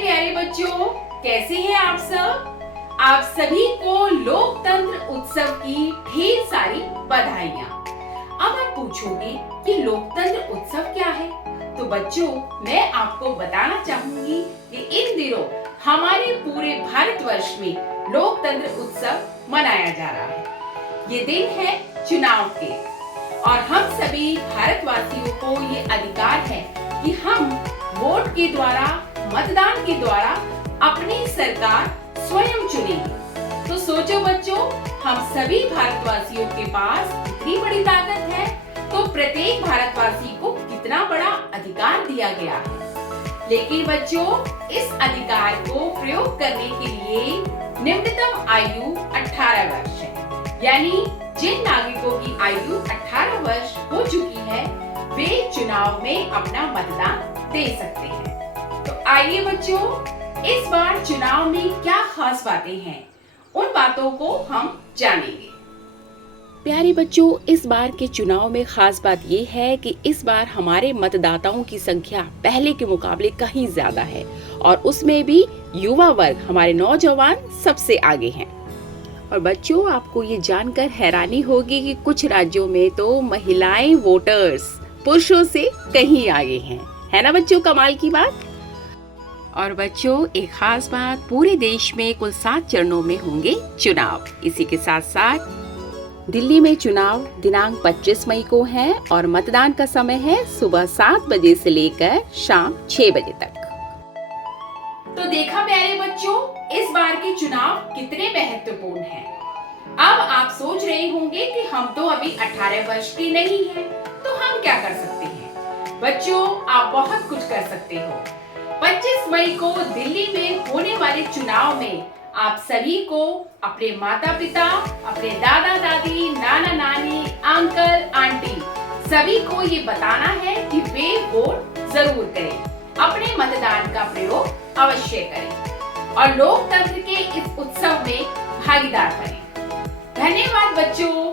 प्यारे बच्चों, कैसे हैं आप सब? आप सभी को लोकतंत्र उत्सव की ढेर सारी बधाइयाँ। अब आप पूछोगे कि लोकतंत्र उत्सव क्या है? तो बच्चों, मैं आपको बताना चाहूंगी कि इन दिनों हमारे पूरे भारतवर्ष में लोकतंत्र उत्सव मनाया जा रहा है। ये दिन है चुनाव के और हम सभी भारतवासियों को ये अधिकार है कि हम वोट के द्वारा, मतदान के द्वारा अपनी सरकार स्वयं चुनेंगे। तो सोचो बच्चों, हम सभी भारतवासियों के पास इतनी बड़ी ताकत है, तो प्रत्येक भारतवासी को कितना बड़ा अधिकार दिया गया है। लेकिन बच्चों, इस अधिकार को प्रयोग करने के लिए निम्नतम आयु 18 वर्ष है, यानी जिन नागरिकों की आयु 18 वर्ष हो चुकी है वे चुनाव में अपना मतदान दे सकते हैं। तो आइए बच्चों, इस बार चुनाव में क्या खास बातें हैं, उन बातों को हम जानेंगे। प्यारे बच्चों, इस बार के चुनाव में खास बात ये है कि इस बार हमारे मतदाताओं की संख्या पहले के मुकाबले कहीं ज्यादा है और उसमें भी युवा वर्ग, हमारे नौजवान सबसे आगे हैं। और बच्चों, आपको ये जानकर हैरानी होगी कि कुछ राज्यों में तो महिलाएं वोटर्स पुरुषों से कहीं आगे हैं, है ना बच्चों? कमाल की बात। और बच्चों, एक खास बात, पूरे देश में कुल 7 चरणों में होंगे चुनाव। इसी के साथ साथ दिल्ली में चुनाव दिनांक 25 मई को है और मतदान का समय है सुबह 7 बजे से लेकर शाम 6 बजे तक। तो देखा प्यारे बच्चों, इस बार के चुनाव कितने महत्वपूर्ण हैं। अब आप सोच रहे होंगे कि हम तो अभी 18 वर्ष के नहीं हैं, तो हम क्या कर सकते हैं? बच्चों, आप बहुत कुछ कर सकते हो। 25 मई को दिल्ली में होने वाले चुनाव में आप सभी को अपने माता पिता, अपने दादा दादी, नाना नानी, अंकल आंटी सभी को ये बताना है कि वे वोट जरूर करें, अपने मतदान का प्रयोग अवश्य करें और लोकतंत्र के इस उत्सव में भागीदार बनें। धन्यवाद बच्चों।